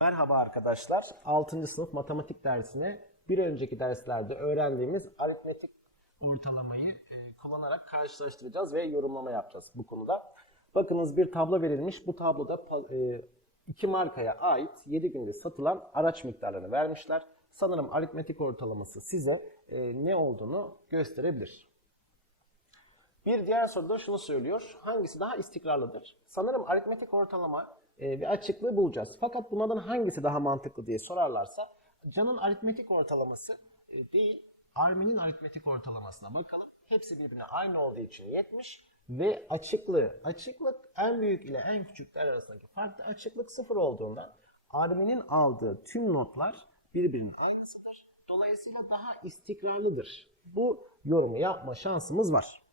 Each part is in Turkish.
Merhaba arkadaşlar. 6. sınıf matematik dersine bir önceki derslerde öğrendiğimiz aritmetik ortalamayı e, kullanarak karşılaştıracağız ve yorumlama yapacağız bu konuda. Bakınız bir tablo verilmiş. Bu tabloda e, iki markaya ait 7 günde satılan araç miktarlarını vermişler. Sanırım aritmetik ortalaması size e, ne olduğunu gösterebilir. Bir diğer soruda şunu söylüyor. Hangisi daha istikrarlıdır? Sanırım aritmetik ortalama ve açıklığı bulacağız. Fakat bunlardan hangisi daha mantıklı diye sorarlarsa Can'ın aritmetik ortalaması e, değil, Armin'in aritmetik ortalamasına bakalım. Hepsi birbirine aynı olduğu için 70 ve açıklığı. Açıklık en büyük ile en küçükler arasındaki farklı açıklık sıfır olduğundan Armin'in aldığı tüm notlar birbirinin aynısıdır. Dolayısıyla daha istikrarlıdır. Bu yorumu yapma şansımız var.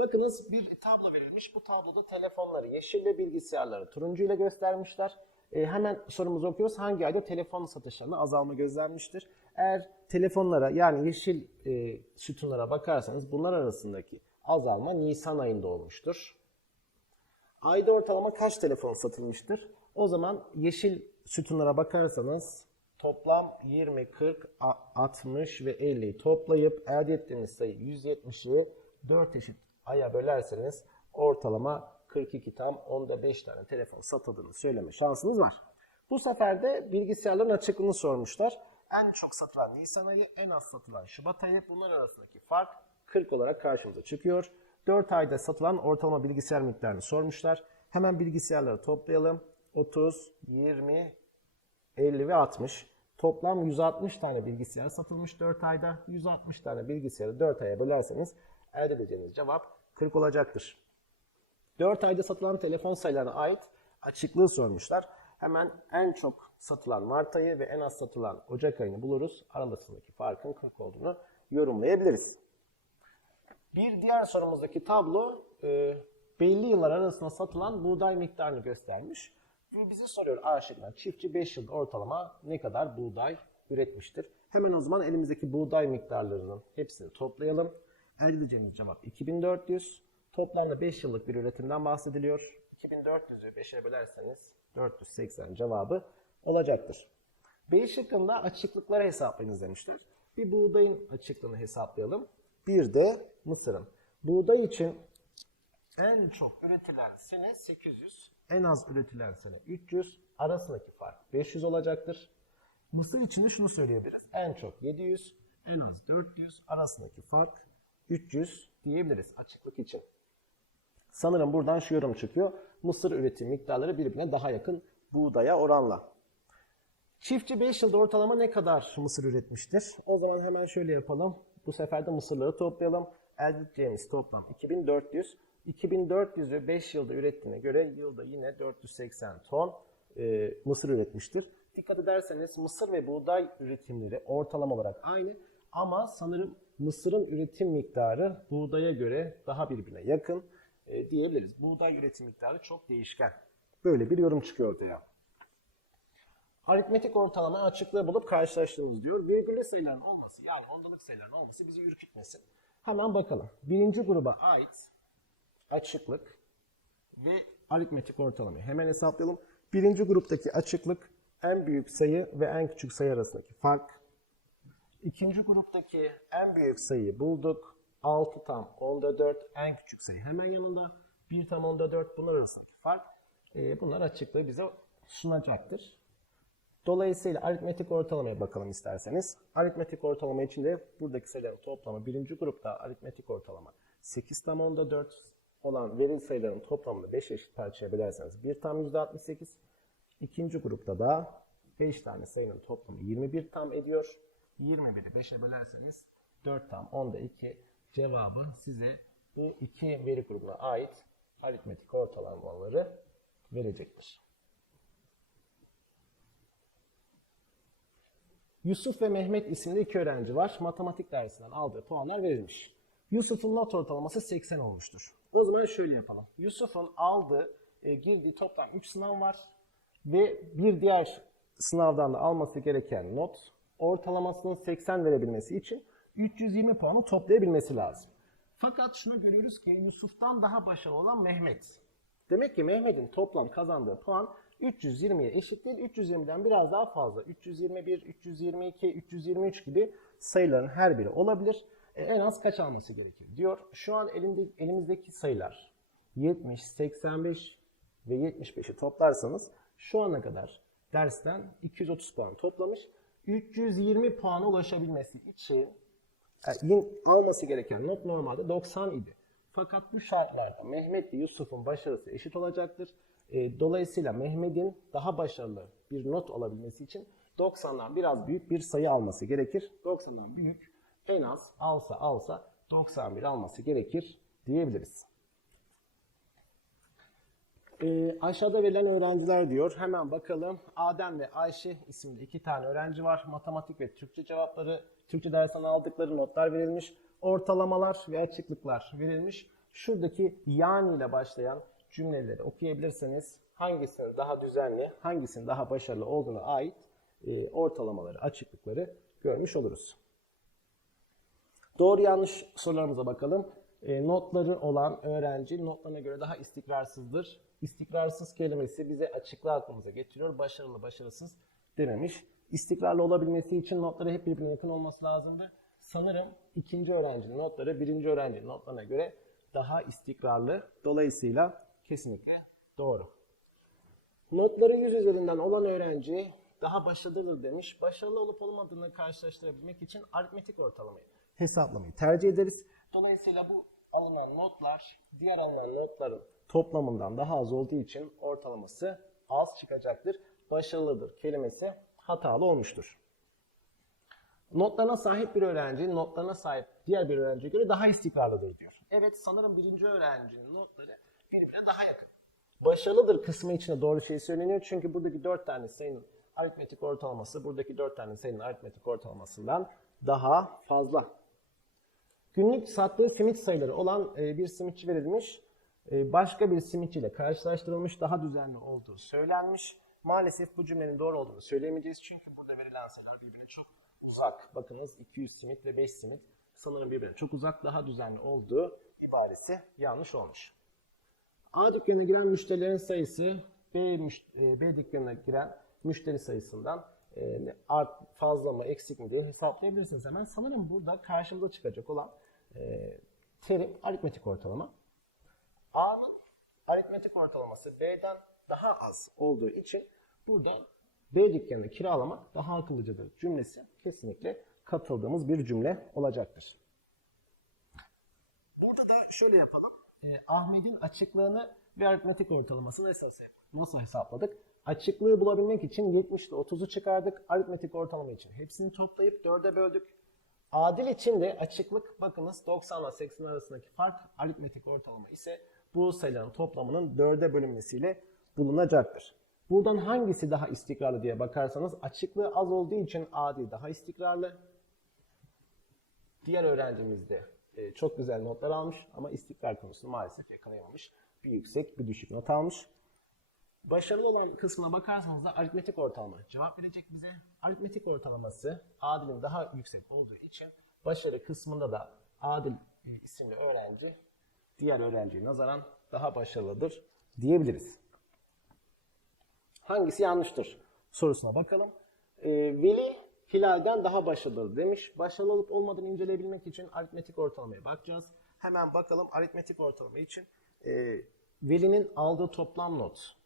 Bakınız bir tablo verilmiş. Bu tabloda telefonları yeşille, bilgisayarları turuncuyla göstermişler. E, hemen sorumuzu okuyoruz. Hangi ayda telefon satışlarında azalma gözlenmiştir? Eğer telefonlara yani yeşil e, sütunlara bakarsanız bunlar arasındaki azalma Nisan ayında olmuştur. Ayda ortalama kaç telefon satılmıştır? O zaman yeşil sütunlara bakarsanız toplam 20, 40, a- 60 ve 50'yi toplayıp elde ettiğiniz sayı 170'i 4 eşit aya bölerseniz ortalama 42 tam onda 5 tane telefon satıldığını söyleme şansınız var. Bu sefer de bilgisayarların açıklığını sormuşlar. En çok satılan Nisan ayı, en az satılan Şubat ayı. Bunlar arasındaki fark 40 olarak karşımıza çıkıyor. 4 ayda satılan ortalama bilgisayar miktarını sormuşlar. Hemen bilgisayarları toplayalım. 30, 20, 50 ve 60. Toplam 160 tane bilgisayar satılmış 4 ayda. 160 tane bilgisayarı 4 aya bölerseniz elde edeceğiniz cevap 40 olacaktır. 4 ayda satılan telefon sayılarına ait açıklığı sormuşlar. Hemen en çok satılan Mart ayı ve en az satılan Ocak ayını buluruz. Arasındaki farkın 40 olduğunu yorumlayabiliriz. Bir diğer sorumuzdaki tablo e, belli yıllar arasında satılan buğday miktarını göstermiş. Ve bize soruyor A şıkkında çiftçi 5 yılda ortalama ne kadar buğday üretmiştir? Hemen o zaman elimizdeki buğday miktarlarının hepsini toplayalım. Elde edeceğimiz cevap 2400. Toplamda 5 yıllık bir üretimden bahsediliyor. 2400'ü 5'e bölerseniz 480 cevabı olacaktır. B şıkkında açıklıkları hesaplayınız demiştir. Bir buğdayın açıklığını hesaplayalım. Bir de mısırın. Buğday için en çok üretilen sene 800, en az üretilen sene 300, arasındaki fark 500 olacaktır. Mısır için de şunu söyleyebiliriz. En çok 700, en az 400, arasındaki fark 300 diyebiliriz açıklık için. Sanırım buradan şu yorum çıkıyor. Mısır üretim miktarları birbirine daha yakın buğdaya oranla. Çiftçi 5 yılda ortalama ne kadar mısır üretmiştir? O zaman hemen şöyle yapalım. Bu sefer de mısırları toplayalım. Elde edeceğimiz toplam 2400. 2400'ü 5 yılda ürettiğine göre yılda yine 480 ton e, mısır üretmiştir. Dikkat ederseniz mısır ve buğday üretimleri ortalama olarak aynı. Ama sanırım mısırın üretim miktarı buğdaya göre daha birbirine yakın e, diyebiliriz. Buğday üretim miktarı çok değişken. Böyle bir yorum çıkıyor ortaya. Aritmetik ortalama açıklığı bulup karşılaştığımız diyor. Virgüllü sayıların olması yani ondalık sayıların olması bizi ürkütmesin. Hemen bakalım. Birinci gruba ait açıklık ve aritmetik ortalamayı hemen hesaplayalım. Birinci gruptaki açıklık en büyük sayı ve en küçük sayı arasındaki fark. İkinci gruptaki en büyük sayıyı bulduk. 6 tam onda 4 en küçük sayı hemen yanında. 1 tam onda 4 bunlar arasındaki fark. Ee, bunlar açıklığı bize sunacaktır. Dolayısıyla aritmetik ortalamaya bakalım isterseniz. Aritmetik ortalama için de buradaki sayıların toplamı birinci grupta aritmetik ortalama 8 tam onda 4 olan verili sayıların toplamını 5 eşit parçaya bölerseniz 1 tam %68. İkinci grupta da 5 tane sayının toplamı 21 tam ediyor. 21'i 5'e bölerseniz 4 tam onda 2 cevabı size bu iki veri grubuna ait aritmetik ortalamaları verecektir. Yusuf ve Mehmet isimli iki öğrenci var. Matematik dersinden aldığı puanlar verilmiş. Yusuf'un not ortalaması 80 olmuştur. O zaman şöyle yapalım. Yusuf'un aldığı, e, girdiği toplam 3 sınav var. Ve bir diğer sınavdan da alması gereken not ortalamasının 80 verebilmesi için 320 puanı toplayabilmesi lazım. Fakat şunu görüyoruz ki Yusuf'tan daha başarılı olan Mehmet. Demek ki Mehmet'in toplam kazandığı puan 320'ye eşit değil. 320'den biraz daha fazla. 321, 322, 323 gibi sayıların her biri olabilir. E, en az kaç alması gerekir diyor. Şu an elimde, elimizdeki sayılar 70, 85 ve 75'i toplarsanız şu ana kadar dersten 230 puan toplamış. 320 puana ulaşabilmesi için e, yin- alması gereken not normalde 90 idi. Fakat bu şartlarda Mehmet Yusuf'un başarısı eşit olacaktır. E, dolayısıyla Mehmet'in daha başarılı bir not alabilmesi için 90'dan biraz büyük bir sayı alması gerekir. 90'dan büyük en az alsa alsa 91 alması gerekir diyebiliriz. E, aşağıda verilen öğrenciler diyor. Hemen bakalım. Adem ve Ayşe isimli iki tane öğrenci var. Matematik ve Türkçe cevapları, Türkçe dersinden aldıkları notlar verilmiş. Ortalamalar ve açıklıklar verilmiş. Şuradaki yani ile başlayan cümleleri okuyabilirseniz hangisinin daha düzenli, hangisinin daha başarılı olduğuna ait e, ortalamaları, açıklıkları görmüş oluruz. Doğru yanlış sorularımıza bakalım. E, notları olan öğrenci notlarına göre daha istikrarsızdır. İstikrarsız kelimesi bize açıklığı aklımıza getiriyor. Başarılı, başarısız dememiş. İstikrarlı olabilmesi için notları hep birbirine yakın olması lazımdı. Sanırım ikinci öğrencinin notları birinci öğrencinin notlarına göre daha istikrarlı. Dolayısıyla kesinlikle doğru. Notları 100 üzerinden olan öğrenci daha başarılıdır demiş. Başarılı olup olmadığını karşılaştırabilmek için aritmetik ortalamayı hesaplamayı tercih ederiz. Dolayısıyla bu alınan notlar diğer alınan notların toplamından daha az olduğu için ortalaması az çıkacaktır. Başarılıdır kelimesi hatalı olmuştur. Notlarına sahip bir öğrenci, notlarına sahip diğer bir öğrenciye göre daha istikrarlıdır diyor. Evet sanırım birinci öğrencinin notları birbirine daha yakın. Başarılıdır kısmı içinde doğru şey söyleniyor. Çünkü buradaki dört tane sayının aritmetik ortalaması buradaki dört tane sayının aritmetik ortalamasından daha fazla. Günlük sattığı simit sayıları olan e, bir simitçi verilmiş. E, başka bir simitçi ile karşılaştırılmış, daha düzenli olduğu söylenmiş. Maalesef bu cümlenin doğru olduğunu söyleyemeyeceğiz. Çünkü burada verilen sayılar birbirine çok uzak. Bakınız 200 simit ve 5 simit sanırım birbirine çok uzak, daha düzenli olduğu ibaresi yanlış olmuş. A dükkanına giren müşterilerin sayısı B, e, B dükkanına giren müşteri sayısından e, art, fazla mı eksik mi diye hesaplayabilirsiniz hemen. Sanırım burada karşımıza çıkacak olan terim aritmetik ortalama. Aritmetik ortalaması B'den daha az olduğu için burada B dükkanını kiralamak daha akıllıcadır cümlesi kesinlikle katıldığımız bir cümle olacaktır. Burada da şöyle yapalım. Ee, Ahmet'in açıklığını ve aritmetik ortalamasını esas nasıl hesapladık? Açıklığı bulabilmek için 70 ile 30'u çıkardık. Aritmetik ortalama için hepsini toplayıp 4'e böldük. Adil için de açıklık bakınız 90 ile 80 arasındaki fark aritmetik ortalama ise bu sayıların toplamının 4'e bölünmesiyle bulunacaktır. Buradan hangisi daha istikrarlı diye bakarsanız açıklığı az olduğu için adil daha istikrarlı. Diğer öğrencimiz de e, çok güzel notlar almış ama istikrar konusunu maalesef yakalayamamış. Bir yüksek bir düşük not almış. Başarılı olan kısmına bakarsanız da aritmetik ortalama cevap verecek bize. Aritmetik ortalaması Adil'in daha yüksek olduğu için başarı kısmında da Adil e, isimli öğrenci diğer öğrenciye nazaran daha başarılıdır diyebiliriz. Hangisi yanlıştır sorusuna bakalım. Ee, Veli Hilal'den daha başarılı demiş. Başarılı olup olmadığını inceleyebilmek için aritmetik ortalamaya bakacağız. Hemen bakalım aritmetik ortalama için e, Veli'nin aldığı toplam not.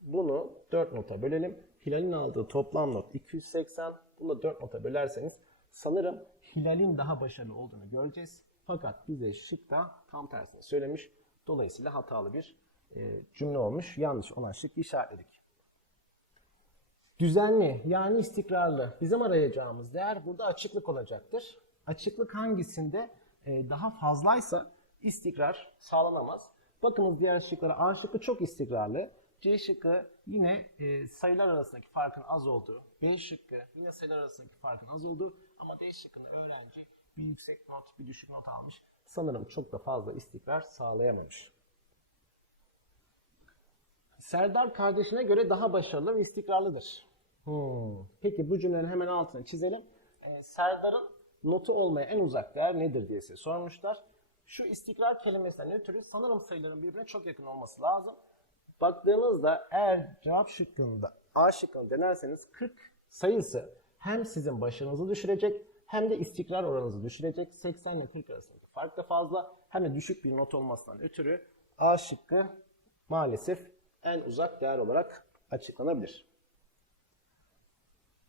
Bunu 4 nota bölelim. Hilal'in aldığı toplam not 280. Bunu da 4 nota bölerseniz sanırım Hilal'in daha başarılı olduğunu göreceğiz. Fakat bize şıkta tam tersini söylemiş. Dolayısıyla hatalı bir e, cümle olmuş. Yanlış olan şıkkı işaretledik. Düzenli yani istikrarlı. Bizim arayacağımız değer burada açıklık olacaktır. Açıklık hangisinde e, daha fazlaysa istikrar sağlanamaz. Bakınız diğer şıklara A şıkkı çok istikrarlı. C şıkkı yine e, sayılar arasındaki farkın az olduğu. B şıkkı yine sayılar arasındaki farkın az olduğu. Ama D şıkkında öğrenci bir yüksek not, bir düşük not almış. Sanırım çok da fazla istikrar sağlayamamış. Serdar kardeşine göre daha başarılı ve istikrarlıdır. Hmm. Peki bu cümlenin hemen altına çizelim. Ee, Serdar'ın notu olmaya en uzak değer nedir diye size sormuşlar. Şu istikrar kelimesinden ötürü sanırım sayıların birbirine çok yakın olması lazım. Baktığınızda eğer cevap şıkkında A şıkkını denerseniz 40 sayısı hem sizin başarınızı düşürecek hem de istikrar oranınızı düşürecek. 80 ile 40 arasındaki fark da fazla hem de düşük bir not olmasından ötürü A şıkkı maalesef en uzak değer olarak açıklanabilir.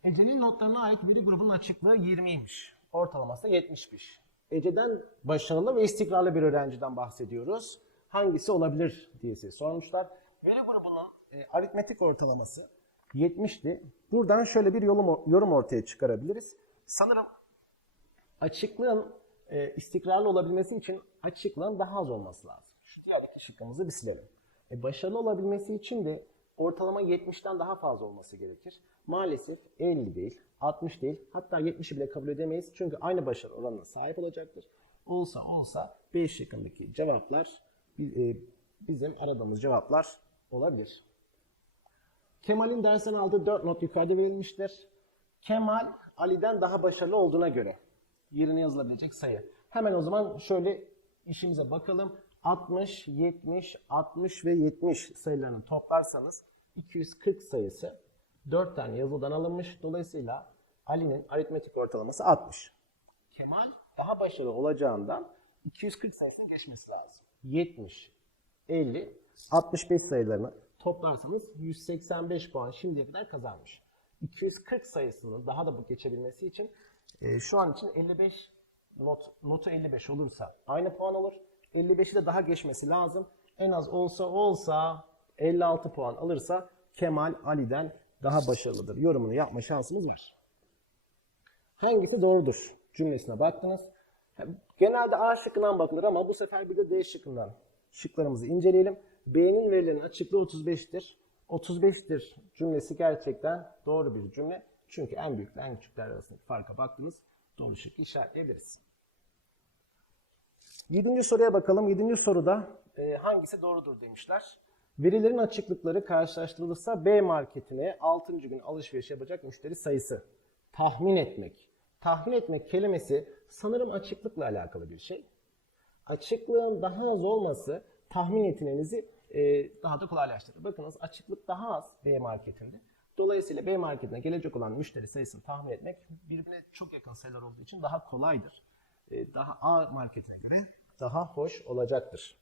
Ece'nin notlarına ait veri grubunun açıklığı 20'ymiş. Ortalaması da 70'miş. Ece'den başarılı ve istikrarlı bir öğrenciden bahsediyoruz. Hangisi olabilir diye size sormuşlar. Veri grubunun e, aritmetik ortalaması 70'ti. Buradan şöyle bir yorum, yorum ortaya çıkarabiliriz. Sanırım açıklığın e, istikrarlı olabilmesi için açıklığın daha az olması lazım. Şu diğer iki bir silelim. E, başarılı olabilmesi için de ortalama 70'ten daha fazla olması gerekir. Maalesef 50 değil, 60 değil, hatta 70'i bile kabul edemeyiz. Çünkü aynı başarı oranına sahip olacaktır. Olsa olsa B şıkkındaki cevaplar e, bizim aradığımız cevaplar olabilir. Kemal'in dersten aldığı 4 not yukarıda verilmiştir. Kemal, Ali'den daha başarılı olduğuna göre yerine yazılabilecek sayı. Hemen o zaman şöyle işimize bakalım. 60, 70, 60 ve 70 sayılarını toplarsanız 240 sayısı 4 tane yazıdan alınmış. Dolayısıyla Ali'nin aritmetik ortalaması 60. Kemal daha başarılı olacağından 240 sayısını geçmesi lazım. 70, 50, 65 sayılarını toplarsanız 185 puan şimdiye kadar kazanmış. 240 sayısını daha da bu geçebilmesi için e, şu an için 55 not notu 55 olursa aynı puan olur. 55'i de daha geçmesi lazım. En az olsa olsa 56 puan alırsa Kemal Ali'den daha başarılıdır. Yorumunu yapma şansımız var. Hangisi doğrudur cümlesine baktınız. Genelde A şıkkından bakılır ama bu sefer bir de D şıkkından şıklarımızı inceleyelim. B'nin verilerinin açıklığı 35'tir. 35'tir cümlesi gerçekten doğru bir cümle. Çünkü en büyükler en küçükler arasındaki farka baktınız. Doğru şıkkı işaretleyebiliriz. Yedinci soruya bakalım. Yedinci soruda e, hangisi doğrudur demişler. Verilerin açıklıkları karşılaştırılırsa B marketine 6. gün alışveriş yapacak müşteri sayısı. Tahmin etmek. Tahmin etmek kelimesi sanırım açıklıkla alakalı bir şey. Açıklığın daha az olması tahmin yeteneğinizi e, daha da kolaylaştırır. Bakınız açıklık daha az B marketinde. Dolayısıyla B marketine gelecek olan müşteri sayısını tahmin etmek birbirine çok yakın sayılar olduğu için daha kolaydır. E, daha A marketine göre daha hoş olacaktır.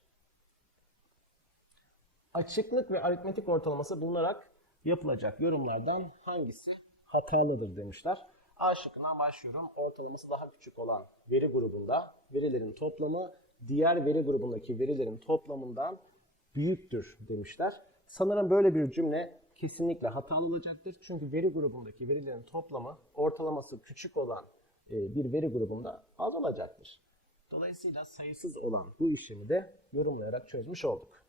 Açıklık ve aritmetik ortalaması bulunarak yapılacak yorumlardan hangisi hatalıdır demişler. A şıkkından başlıyorum. Ortalaması daha küçük olan veri grubunda verilerin toplamı diğer veri grubundaki verilerin toplamından büyüktür demişler. Sanırım böyle bir cümle kesinlikle hatalı olacaktır. Çünkü veri grubundaki verilerin toplamı ortalaması küçük olan e, bir veri grubunda az olacaktır. Dolayısıyla sayısız olan bu işlemi de yorumlayarak çözmüş olduk.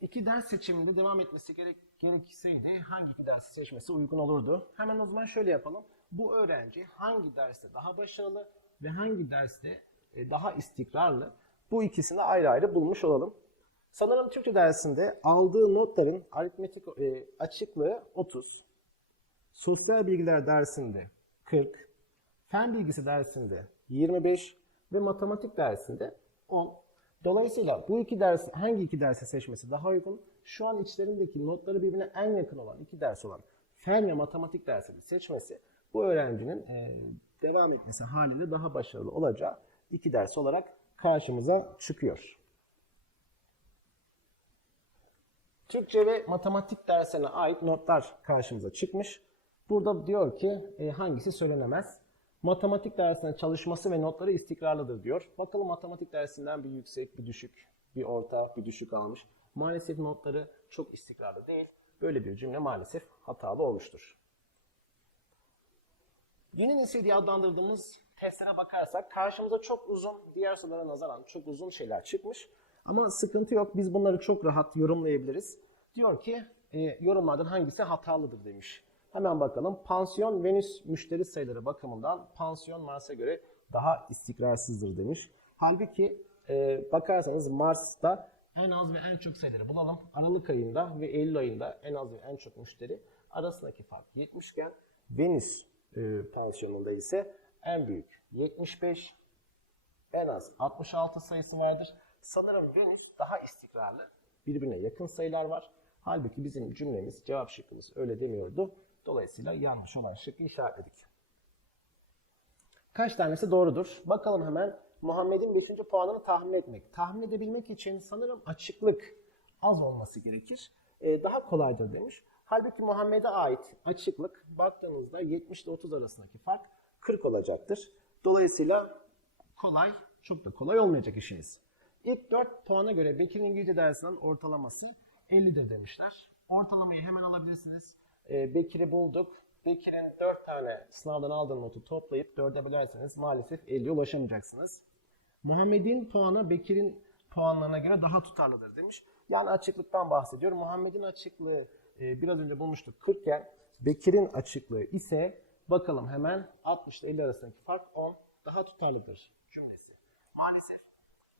İki ders seçiminde devam etmesi gerek, gerekseydi hangi iki dersi seçmesi uygun olurdu? Hemen o zaman şöyle yapalım. Bu öğrenci hangi derste daha başarılı ve hangi derste e, daha istikrarlı? Bu ikisini ayrı ayrı bulmuş olalım. Sanırım Türkçe dersinde aldığı notların aritmetik e, açıklığı 30. Sosyal bilgiler dersinde 40. Fen bilgisi dersinde 25 ve matematik dersinde 10. Dolayısıyla bu iki ders hangi iki dersi seçmesi daha uygun? Şu an içlerindeki notları birbirine en yakın olan iki ders olan fen ve matematik dersini seçmesi bu öğrencinin e, devam etmesi halinde daha başarılı olacağı iki ders olarak karşımıza çıkıyor. Türkçe ve matematik dersine ait notlar karşımıza çıkmış. Burada diyor ki e, hangisi söylenemez? Matematik dersine çalışması ve notları istikrarlıdır diyor. Bakalım matematik dersinden bir yüksek, bir düşük, bir orta, bir düşük almış. Maalesef notları çok istikrarlı değil. Böyle bir cümle maalesef hatalı olmuştur. Yeni nesil diye adlandırdığımız testlere bakarsak karşımıza çok uzun, diğer sorulara nazaran çok uzun şeyler çıkmış. Ama sıkıntı yok. Biz bunları çok rahat yorumlayabiliriz. Diyor ki e, yorumlardan hangisi hatalıdır demiş. Hemen bakalım. Pansiyon Venüs müşteri sayıları bakımından pansiyon Mars'a göre daha istikrarsızdır demiş. Halbuki e, bakarsanız Mars'ta en az ve en çok sayıları bulalım. Aralık ayında ve Eylül ayında en az ve en çok müşteri arasındaki fark 70 iken Venüs e, pansiyonunda ise en büyük 75, en az 66 sayısı vardır. Sanırım Venüs daha istikrarlı birbirine yakın sayılar var. Halbuki bizim cümlemiz, cevap şıkkımız öyle demiyordu. Dolayısıyla yanlış olan şıkkı işaretledik. Kaç tanesi doğrudur? Bakalım hemen. Muhammed'in 5. puanını tahmin etmek. Tahmin edebilmek için sanırım açıklık az olması gerekir. Ee, daha kolaydır demiş. Halbuki Muhammed'e ait açıklık baktığınızda 70 ile 30 arasındaki fark 40 olacaktır. Dolayısıyla kolay, çok da kolay olmayacak işiniz. İlk 4 puana göre Bekir'in İngilizce dersinden ortalaması 50'dir demişler. Ortalamayı hemen alabilirsiniz. Ee, Bekir'i bulduk. Bekir'in 4 tane sınavdan aldığı notu toplayıp 4'e bölerseniz maalesef 50'ye ulaşamayacaksınız. Muhammed'in puanı Bekir'in puanlarına göre daha tutarlıdır demiş. Yani açıklıktan bahsediyor. Muhammed'in açıklığı e, biraz önce bulmuştuk 40 iken Bekir'in açıklığı ise bakalım hemen 60 ile 50 arasındaki fark 10 daha tutarlıdır cümlesi.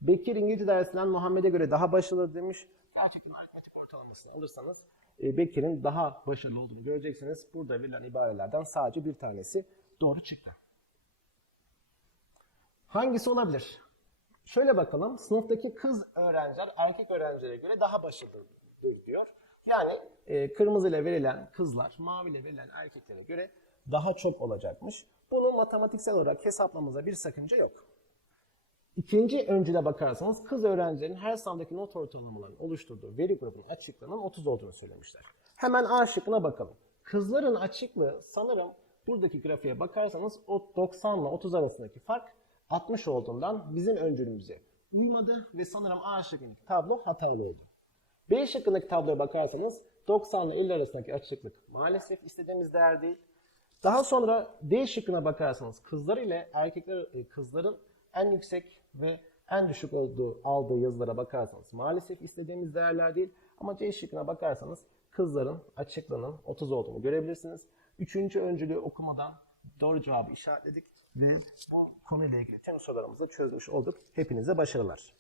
Bekir İngilizce dersinden Muhammed'e göre daha başarılı demiş. Gerçekten aritmetik ortalamasını alırsanız e, Bekir'in daha başarılı olduğunu göreceksiniz. Burada verilen ibarelerden sadece bir tanesi doğru çıktı. Hangisi olabilir? Şöyle bakalım. Sınıftaki kız öğrenciler erkek öğrencilere göre daha başarılı diyor. Yani e, kırmızı ile verilen kızlar mavi ile verilen erkeklere göre daha çok olacakmış. Bunu matematiksel olarak hesaplamamıza bir sakınca yok. İkinci öncüle bakarsanız kız öğrencilerin her sınavdaki not ortalamalarının oluşturduğu veri grubunun açıklığının 30 olduğunu söylemişler. Hemen A şıkkına bakalım. Kızların açıklığı sanırım buradaki grafiğe bakarsanız o 90 ile 30 arasındaki fark 60 olduğundan bizim öncülümüze uymadı ve sanırım A şıkkındaki tablo hatalı oldu. B şıkkındaki tabloya bakarsanız 90 ile 50 arasındaki açıklık maalesef istediğimiz değer değil. Daha sonra D şıkkına bakarsanız kızlar ile erkekler e, kızların en yüksek ve en düşük olduğu aldığı yazılara bakarsanız maalesef istediğimiz değerler değil. Ama C şıkkına bakarsanız kızların açıklığının 30 olduğunu görebilirsiniz. Üçüncü öncülüğü okumadan doğru cevabı işaretledik ve bu konuyla ilgili tüm sorularımızı çözmüş olduk. Hepinize başarılar.